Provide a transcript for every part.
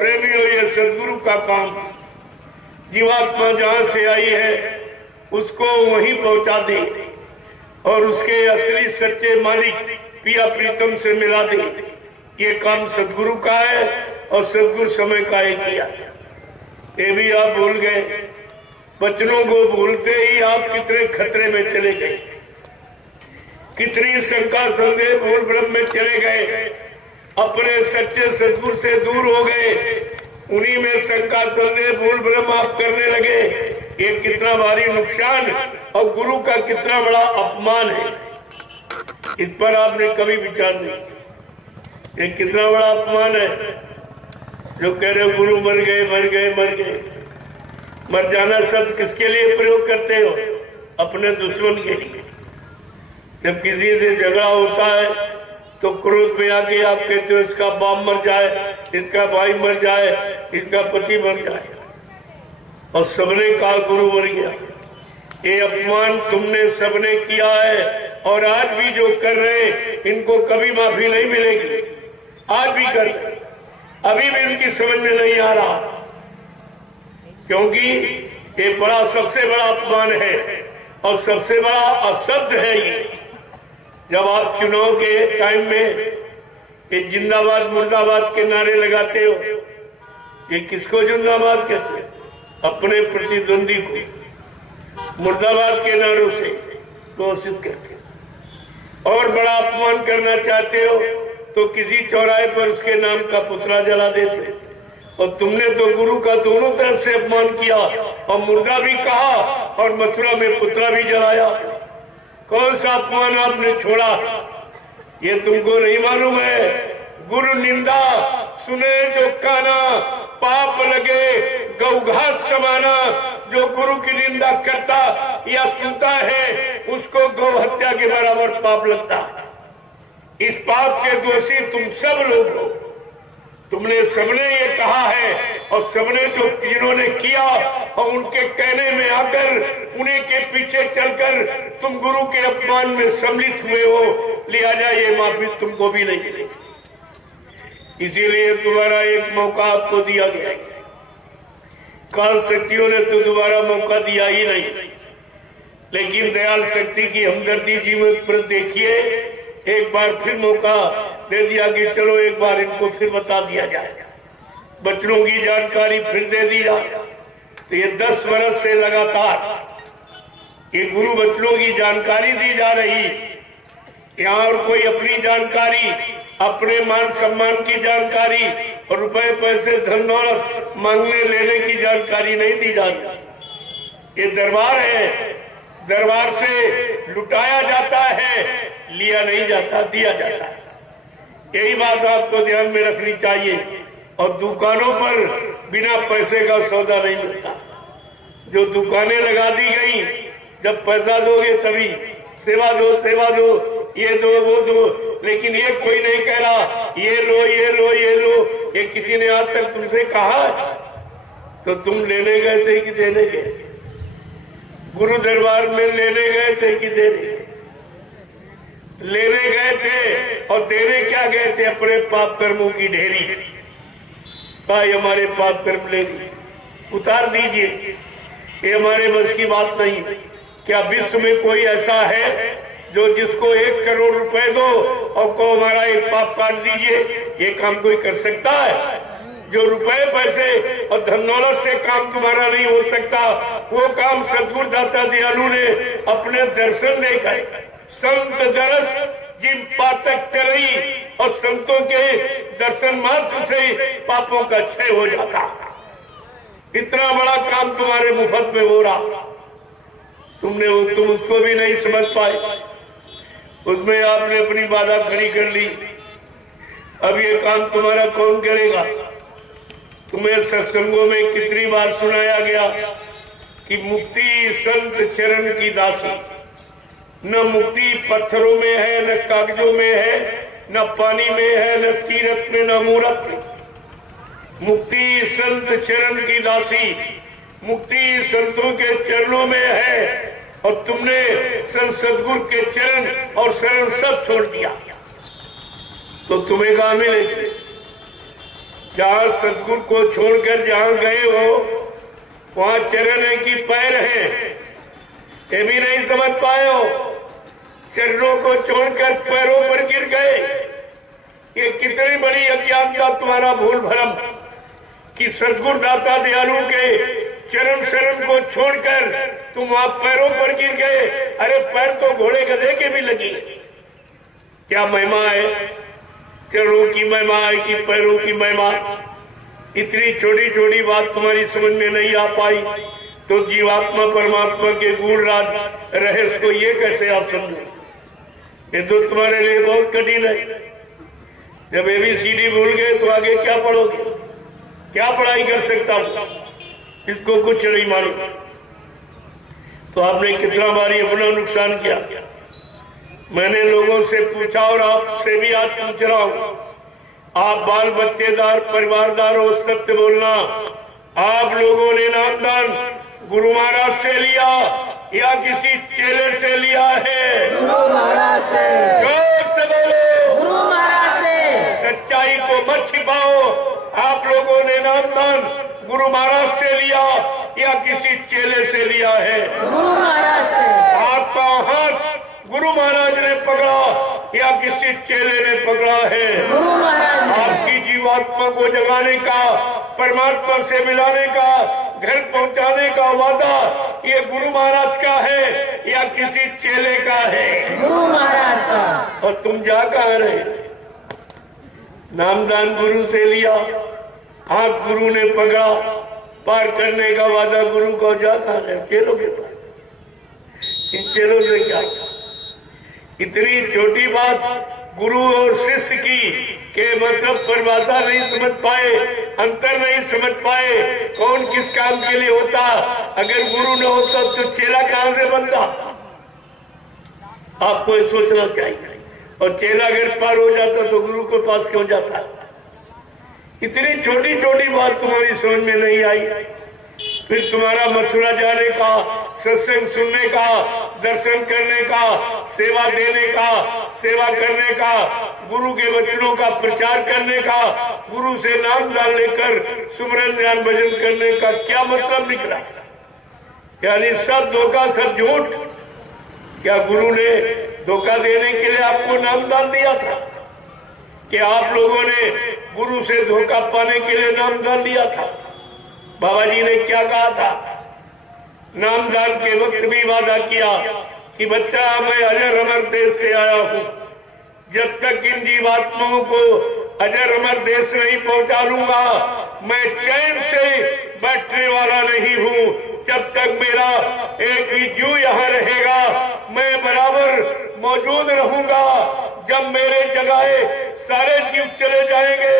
प्रेमियों, ये सदगुरु का काम। जीवात्मा जहां से आई है उसको वहीं पहुंचा दे और उसके असली सच्चे मालिक पिया प्रीतम से मिला दे। ये काम सदगुरु का है और सदगुरु समय का ही किया। ये भी आप भूल गए। बचनों को भूलते ही आप कितने खतरे में चले गए, कितनी शंका संदेह भूल भ्रम में चले गए, अपने सच्चे सदगुरु से दूर हो गए। उन्हीं में शंका संदेह भूल भ्रम आप करने लगे। ये कितना भारी नुकसान और गुरु का कितना बड़ा अपमान है, इस पर आपने कभी विचार नहीं किया। ये कितना बड़ा अपमान है जो कह रहे गुरु मर गए मर गए मर गए। मर जाना शब्द किसके लिए प्रयोग करते हो? अपने दुश्मन के लिए। जब किसी से झगड़ा होता है तो क्रोध में आके आप कहते हो इसका बाप मर जाए, इसका भाई मर जाए, इसका पति मर जाए, और सबने कहा गुरु मर गया। ये अपमान तुमने सबने किया है और आज भी जो कर रहे हैं इनको कभी माफी नहीं मिलेगी। आज भी कर, अभी भी इनकी समझ में नहीं आ रहा, क्योंकि ये बड़ा सबसे बड़ा अपमान है और सबसे बड़ा अपशब्द है ये। जब आप चुनाव के टाइम में ये जिंदाबाद मुर्दाबाद के नारे लगाते हो, ये किसको जिंदाबाद कहते हैं? अपने प्रतिद्वंदी को मुर्दाबाद के नारों से घोषित करते हो। और बड़ा अपमान करना चाहते हो तो किसी चौराहे पर उसके नाम का पुतला जला देते। और तुमने तो गुरु का दोनों तरफ से अपमान किया और मुर्दा भी कहा और मथुरा में पुतला भी जलाया। कौन सा अपमान आपने छोड़ा, ये तुमको नहीं मालूम है? गुरु निंदा सुने जो काना, पाप लगे गौघास समाना। जो गुरु की निंदा करता या सुनता है उसको गौ हत्या के बराबर पाप लगता है। इस पाप के दोषी तुम सब लोग हो। तुमने सबने ये कहा है और सबने जो जिन्होंने किया और उनके कहने में आकर उन्हीं के पीछे चलकर तुम गुरु के अपमान में सम्मिलित हुए हो, लिहाजा ये माफी तुमको भी नहीं मिलेगी। इसीलिए दोबारा एक मौका आपको दिया गया। काल शक्तियों ने तो दोबारा मौका दिया ही नहीं, लेकिन दयाल शक्ति की हमदर्दी जीवन पर देखिए, एक बार फिर मौका दे दिया कि चलो एक बार इनको फिर बता दिया जाए, बच्चों की जानकारी फिर दे दी जाए। तो ये 10 वर्ष से लगातार ये गुरु बच्चों की जानकारी दी जा रही। यहाँ और कोई अपनी जानकारी, अपने मान सम्मान की जानकारी और रुपए पैसे धन दौलत मांगने लेने की जानकारी नहीं दी जा रही। ये दरबार है, दरबार से लुटाया जाता है, लिया नहीं जाता, दिया जाता है। यही बात आपको ध्यान में रखनी चाहिए। और दुकानों पर बिना पैसे का सौदा नहीं मिलता। जो दुकानें लगा दी गई, जब पैसा दोगे तभी सेवा दो, सेवा दो, ये दो वो दो, लेकिन ये कोई नहीं कह रहा ये लो ये लो ये लो। ये किसी ने आज तक तुमसे कहा? तो तुम लेने गए थे कि देने गए? गुरु दरबार में लेने गए थे कि देने गए? लेने गए थे और देने क्या गए थे? अपने पाप कर्मों की ढेरी। भाई हमारे पाप कर्म ले लीजिए, उतार दीजिए, ये हमारे बस की बात नहीं। क्या विश्व में कोई ऐसा है जो जिसको 1 करोड़ रुपए दो और को हमारा एक पाप काट दीजिए? ये काम कोई कर सकता है? जो रुपए पैसे और धन दौलत से काम तुम्हारा नहीं हो सकता, वो काम सद्गुरु दाता दयालु ने अपने दर्शन देकर संत दरस जिन पातक करई, और संतों के दर्शन मात्र से पापों का क्षय हो जाता। इतना बड़ा काम तुम्हारे मुफ्त में हो रहा, तुम उसको भी नहीं समझ पाए। उसमें आपने अपनी बाधा खड़ी कर ली। अब ये काम तुम्हारा कौन करेगा? तुम्हें सत्संगों में कितनी बार सुनाया गया कि मुक्ति संत चरण की दासी। न मुक्ति पत्थरों में है, न कागजों में है, न पानी में है, न तीरथ में, न मूरत में। मुक्ति संत चरण की दासी, मुक्ति संतों के चरणों में है। और तुमने संत सद्गुरु के चरण और शरण सब छोड़ दिया, तो तुम्हें कहाँ मिलेगी? जहाँ सतगुरु को छोड़कर जहाँ गए हो वहाँ चरण है कि पैर है, ये भी नहीं समझ पाए हो। चरणों को छोड़कर पैरों पर गिर गए। ये कितनी बड़ी अज्ञानता तुम्हारा भूल भरम कि सतगुरु दाता दयालु के चरण शरण को छोड़कर तुम वहां पैरों पर गिर गए। अरे पैर तो घोड़े गधे के भी लगी। क्या महिमा है, चरणों की महिमा है कि पैरों की महिमा। इतनी छोटी छोटी बात तुम्हारी समझ में नहीं आ पाई तो जीवात्मा परमात्मा के गुण राज रहस्य को ये कैसे आप समझो। ये तो तुम्हारे लिए बहुत कठिन है। जब ABCD भूल गए तो आगे क्या पढ़ोगे, क्या पढ़ाई कर सकता हूं, इसको कुछ नहीं मालूम। तो आपने कितना बारी अपना नुकसान किया। मैंने लोगों से पूछा और आपसे भी आज पूछ रहा हूं, आप बाल बच्चेदार परिवारदार हो, सत्य बोलना। आप लोगों ने नामदान गुरु महाराज से लिया या किसी चेले से लिया है? गुरु महाराज से। जोर से बोलो, गुरु महाराज से। सच्चाई को मत छिपाओ। आप लोगों ने नामदान गुरु महाराज से लिया या किसी चेले से लिया है? गुरु महाराज से। आपका हाथ गुरु महाराज ने पकड़ा या किसी चेले ने पकड़ा है? गुरु महाराज ने। आपकी जीवात्मा को जगाने का, परमात्मा से मिलाने का, घर पहुंचाने का वादा ये गुरु महाराज का है या किसी चेले का है? गुरु महाराज का। और तुम जा कहाँ रहे? नामदान गुरु से लिया, हाथ गुरु ने पकड़ा, पार करने का वादा गुरु को, जा कहाँ रहे? चेलों के पास। इन चेलों से क्या? इतनी छोटी बात गुरु और शिष्य की के मतलब परिभाषा नहीं समझ पाए, अंतर नहीं समझ पाए, कौन किस काम के लिए होता। अगर गुरु न होता तो चेला कहां से बनता? आपको ये सोचना चाहिए। और चेला अगर पार हो जाता तो गुरु के पास क्यों जाता? इतनी छोटी छोटी बात तुम्हारी समझ में नहीं आई। फिर तुम्हारा मथुरा जाने का, सत्संग सुनने का, दर्शन करने का, सेवा देने का, सेवा करने का, गुरु के वचनों का प्रचार करने का, गुरु से नाम दान लेकर सुमरन ध्यान भजन करने का क्या मतलब निकला? यानी सब धोखा, सब झूठ। क्या गुरु ने धोखा देने के लिए आपको नाम दान दिया था कि आप लोगों ने गुरु से धोखा पाने के लिए नाम दान दिया था? बाबा जी ने क्या कहा था? नामदान के वक्त भी वादा किया कि बच्चा मैं अजर अमर देश से आया हूँ, जब तक इन जीवात्माओं को अजर अमर देश नहीं पहुँचा लूंगा मैं चैन से बैठने वाला नहीं हूँ। जब तक मेरा एक भी जीव यहाँ रहेगा मैं बराबर मौजूद रहूंगा। जब मेरे जगह सारे जीव चले जाएंगे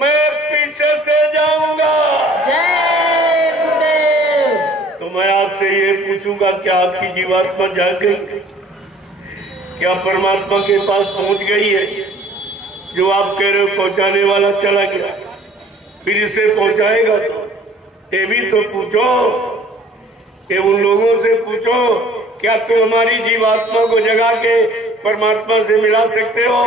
मैं पीछे से जाऊंगा। जय गुरुदेव। तो मैं आपसे ये पूछूंगा, क्या आपकी जीवात्मा जाग गई? क्या परमात्मा के पास पहुंच गई है? जो आप कह रहे हो पहुंचाने वाला चला गया, फिर इसे पहुंचाएगा तो? ये भी तो पूछो, ये उन लोगों से पूछो, क्या तुम हमारी जीवात्मा को जगा के परमात्मा से मिला सकते हो?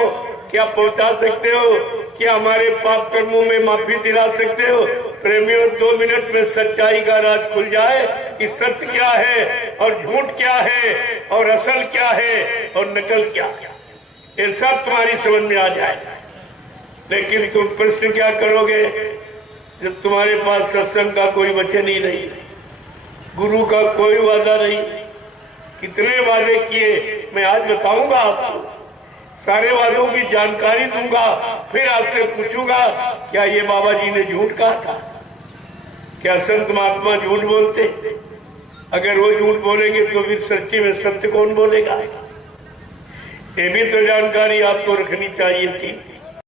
क्या पहुंचा सकते हो? क्या हमारे पाप कर्मों में माफी दिला सकते हो? प्रेमियों, 2 मिनट में सच्चाई का राज खुल जाए कि सत्य क्या है और झूठ क्या है और असल क्या है और नकल क्या है, ये सब तुम्हारी समझ में आ जाए। लेकिन तुम प्रश्न क्या करोगे जब तुम्हारे पास सत्संग का कोई वचन ही नहीं, गुरु का कोई वादा नहीं? कितने वादे किए मैं आज बताऊंगा आपको, सारे वादों की जानकारी दूंगा। फिर आपसे पूछूंगा, क्या ये बाबा जी ने झूठ कहा था? क्या संत महात्मा झूठ बोलते? अगर वो झूठ बोलेंगे तो फिर सच्ची में सत्य कौन बोलेगा? ये भी तो जानकारी आपको रखनी चाहिए थी।